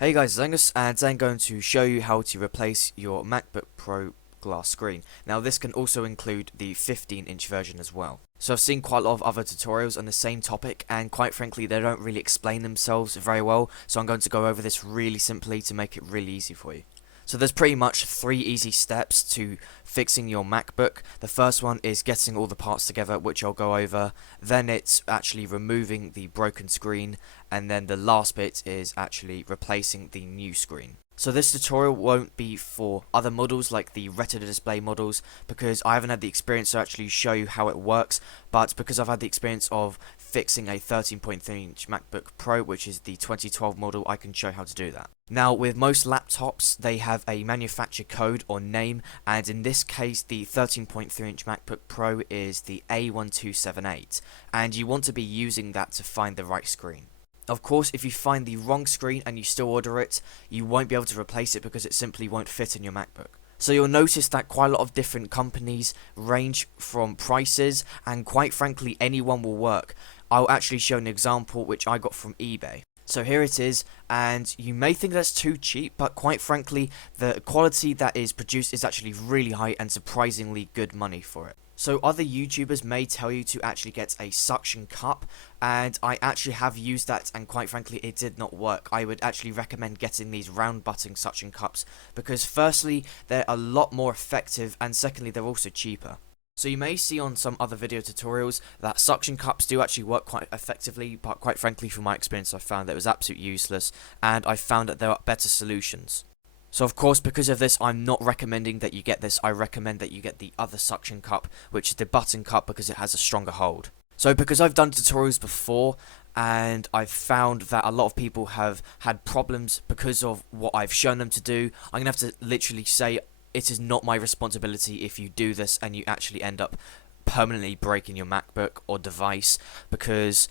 Hey guys, it's Angus, and today I'm going to show you how to replace your MacBook Pro glass screen. Now this can also include the 15-inch version as well. So I've seen quite a lot of other tutorials on the same topic, and quite frankly they don't really explain themselves very well, so I'm going to go over this really simply to make it really easy for you. So there's pretty much 3 easy steps to fixing your MacBook. The first one is getting all the parts together, which I'll go over. Then it's actually removing the broken screen, and then the last bit is actually replacing the new screen. So this tutorial won't be for other models like the retina display models, because I haven't had the experience to actually show you how it works, but because I've had the experience of fixing a 13.3-inch MacBook Pro, which is the 2012 model, I can show how to do that. Now, with most laptops, they have a manufacturer code or name, and in this case, the 13.3-inch MacBook Pro is the A1278, and you want to be using that to find the right screen. Of course, if you find the wrong screen and you still order it, you won't be able to replace it because it simply won't fit in your MacBook. So you'll notice that quite a lot of different companies range from prices, and quite frankly, anyone will work. I'll actually show an example which I got from eBay. So here it is, and you may think that's too cheap, but quite frankly, the quality that is produced is actually really high and surprisingly good money for it. So other YouTubers may tell you to actually get a suction cup, and I actually have used that, and quite frankly it did not work. I would actually recommend getting these round button suction cups, because firstly they're a lot more effective, and secondly they're also cheaper. So you may see on some other video tutorials that suction cups do actually work quite effectively, but quite frankly from my experience I found that it was absolutely useless, and I found that there are better solutions. So of course, because of this, I'm not recommending that you get this. I recommend that you get the other suction cup, which is the button cup, because it has a stronger hold. So because I've done tutorials before, and I've found that a lot of people have had problems because of what I've shown them to do, I'm going to have to literally say it is not my responsibility if you do this and you actually end up permanently breaking your MacBook or device, because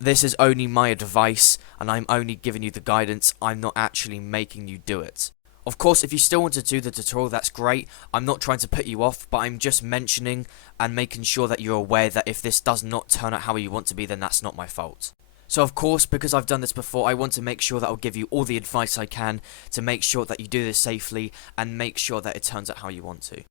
this is only my advice and I'm only giving you the guidance. I'm not actually making you do it. Of course, if you still want to do the tutorial, that's great. I'm not trying to put you off, but I'm just mentioning and making sure that you're aware that if this does not turn out how you want to be, then that's not my fault. So of course, because I've done this before, I want to make sure that I'll give you all the advice I can to make sure that you do this safely and make sure that it turns out how you want to.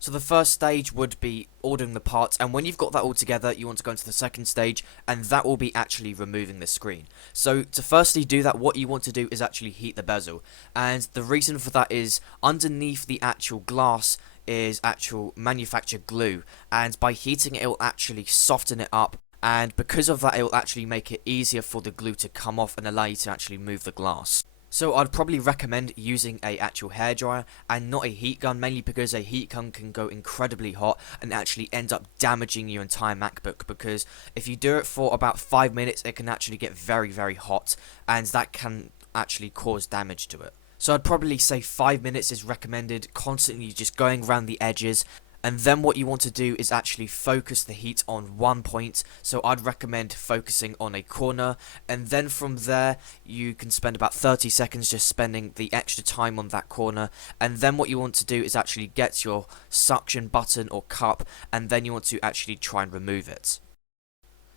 So the first stage would be ordering the parts, and when you've got that all together, you want to go into the second stage, and that will be actually removing the screen. So to firstly do that, what you want to do is actually heat the bezel, and the reason for that is underneath the actual glass is actual manufactured glue, and by heating it will actually soften it up, and because of that it will actually make it easier for the glue to come off and allow you to actually move the glass. So I'd probably recommend using a actual hairdryer and not a heat gun, mainly because a heat gun can go incredibly hot and actually end up damaging your entire MacBook, because if you do it for about 5 minutes it can actually get very hot, and that can actually cause damage to it. So I'd probably say 5 minutes is recommended, constantly just going around the edges. And then what you want to do is actually focus the heat on one point, so I'd recommend focusing on a corner, and then from there you can spend about 30 seconds just spending the extra time on that corner, and then what you want to do is actually get your suction button or cup, and then you want to actually try and remove it.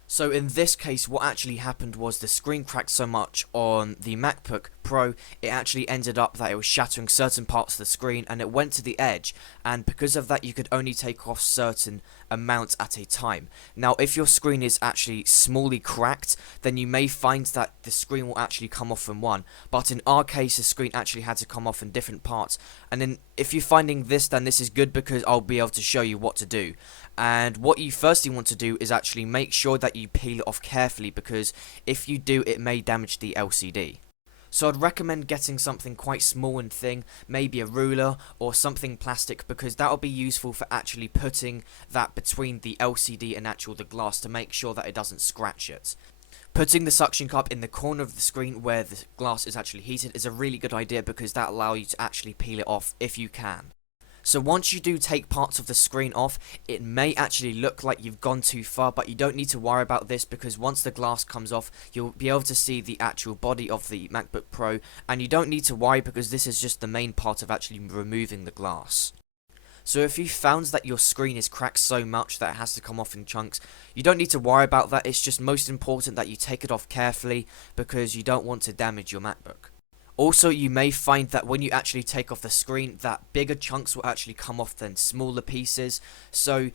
So in this case, what actually happened was the screen cracked so much on the MacBook Pro, it actually ended up that it was shattering certain parts of the screen, and it went to the edge, and because of that you could only take off certain amounts at a time. Now if your screen is actually smallly cracked, then you may find that the screen will actually come off in one, but in our case the screen actually had to come off in different parts. And then if you're finding this, then this is good because I'll be able to show you what to do. And what you firstly want to do is actually make sure that you peel it off carefully, because if you do it may damage the LCD. So I'd recommend getting something quite small and thin, maybe a ruler or something plastic, because that'll be useful for actually putting that between the LCD and the glass to make sure that it doesn't scratch it. Putting the suction cup in the corner of the screen where the glass is actually heated is a really good idea, because that'll allow you to actually peel it off if you can. So once you do take parts of the screen off, it may actually look like you've gone too far, but you don't need to worry about this, because once the glass comes off, you'll be able to see the actual body of the MacBook Pro, and you don't need to worry because this is just the main part of actually removing the glass. So if you found that your screen is cracked so much that it has to come off in chunks, you don't need to worry about that. It's just most important that you take it off carefully, because you don't want to damage your MacBook. Also, you may find that when you actually take off the screen, that bigger chunks will actually come off than smaller pieces. So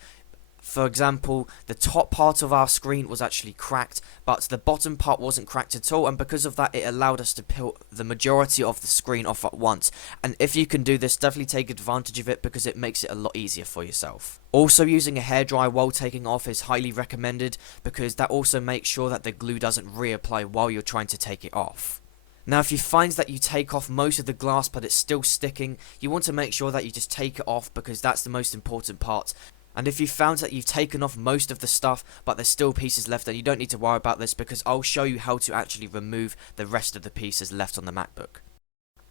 for example, the top part of our screen was actually cracked, but the bottom part wasn't cracked at all, and because of that, it allowed us to peel the majority of the screen off at once. And if you can do this, definitely take advantage of it because it makes it a lot easier for yourself. Also, using a hairdryer while taking off is highly recommended because that also makes sure that the glue doesn't reapply while you're trying to take it off. Now, if you find that you take off most of the glass but it's still sticking, you want to make sure that you just take it off because that's the most important part. And if you found that you've taken off most of the stuff, but there's still pieces left, then you don't need to worry about this because I'll show you how to actually remove the rest of the pieces left on the MacBook.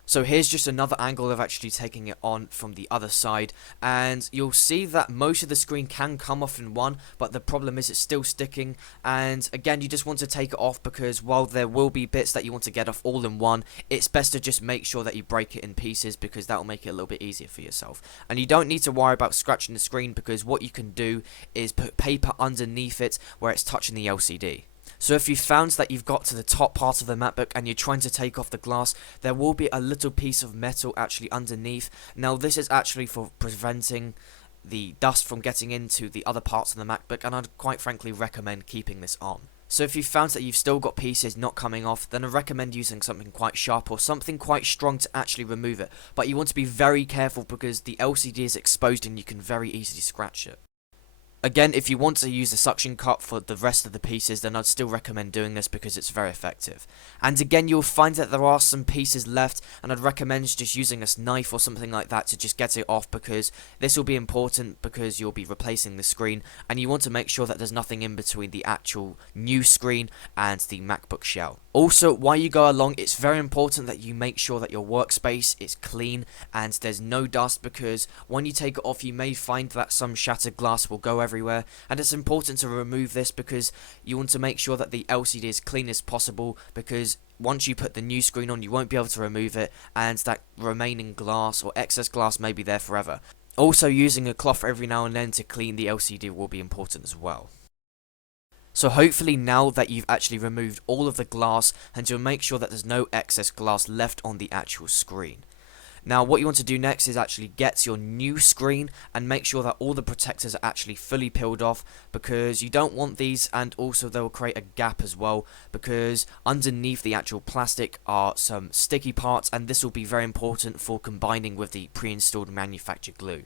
So here's just another angle of actually taking it on from the other side, and you'll see that most of the screen can come off in one, but the problem is it's still sticking. And again, you just want to take it off because while there will be bits that you want to get off all in one, it's best to just make sure that you break it in pieces because that will make it a little bit easier for yourself. And you don't need to worry about scratching the screen because what you can do is put paper underneath it where it's touching the LCD. So if you found that you've got to the top part of the MacBook and you're trying to take off the glass, there will be a little piece of metal actually underneath. Now this is actually for preventing the dust from getting into the other parts of the MacBook, and I'd quite frankly recommend keeping this on. So if you found that you've still got pieces not coming off, then I recommend using something quite sharp or something quite strong to actually remove it. But you want to be very careful because the LCD is exposed and you can very easily scratch it. Again, if you want to use a suction cup for the rest of the pieces, then I'd still recommend doing this because it's very effective. And again, you'll find that there are some pieces left, and I'd recommend just using a knife or something like that to just get it off because this will be important because you'll be replacing the screen, and you want to make sure that there's nothing in between the actual new screen and the MacBook shell. Also, while you go along, it's very important that you make sure that your workspace is clean and there's no dust because when you take it off, you may find that some shattered glass will go everywhere, and it's important to remove this because you want to make sure that the LCD is clean as possible because once you put the new screen on, you won't be able to remove it, and that remaining glass or excess glass may be there forever. Also, using a cloth every now and then to clean the LCD will be important as well. So hopefully now that you've actually removed all of the glass, and you'll make sure that there's no excess glass left on the actual screen. Now what you want to do next is actually get your new screen and make sure that all the protectors are actually fully peeled off because you don't want these, and also they will create a gap as well because underneath the actual plastic are some sticky parts, and this will be very important for combining with the pre-installed manufactured glue.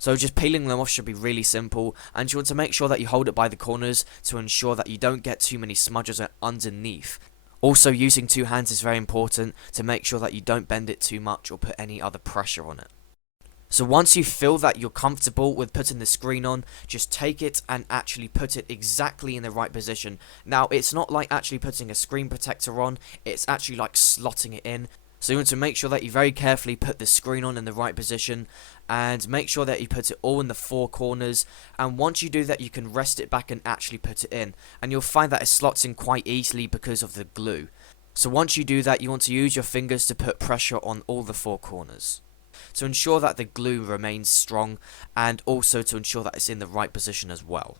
So just peeling them off should be really simple, and you want to make sure that you hold it by the corners to ensure that you don't get too many smudges underneath. Also, using two hands is very important to make sure that you don't bend it too much or put any other pressure on it. So once you feel that you're comfortable with putting the screen on, just take it and actually put it exactly in the right position. Now, it's not like actually putting a screen protector on, it's actually like slotting it in. So you want to make sure that you very carefully put the screen on in the right position and make sure that you put it all in the four corners, and once you do that you can rest it back and actually put it in, and you'll find that it slots in quite easily because of the glue. So once you do that, you want to use your fingers to put pressure on all the four corners to ensure that the glue remains strong, and also to ensure that it's in the right position as well.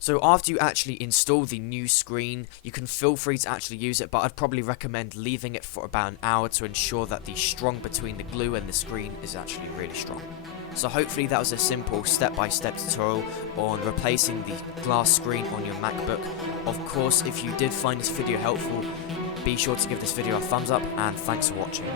So after you actually install the new screen, you can feel free to actually use it, but I'd probably recommend leaving it for about an hour to ensure that the strong between the glue and the screen is actually really strong. So hopefully that was a simple step-by-step tutorial on replacing the glass screen on your MacBook. Of course, if you did find this video helpful, be sure to give this video a thumbs up, and thanks for watching.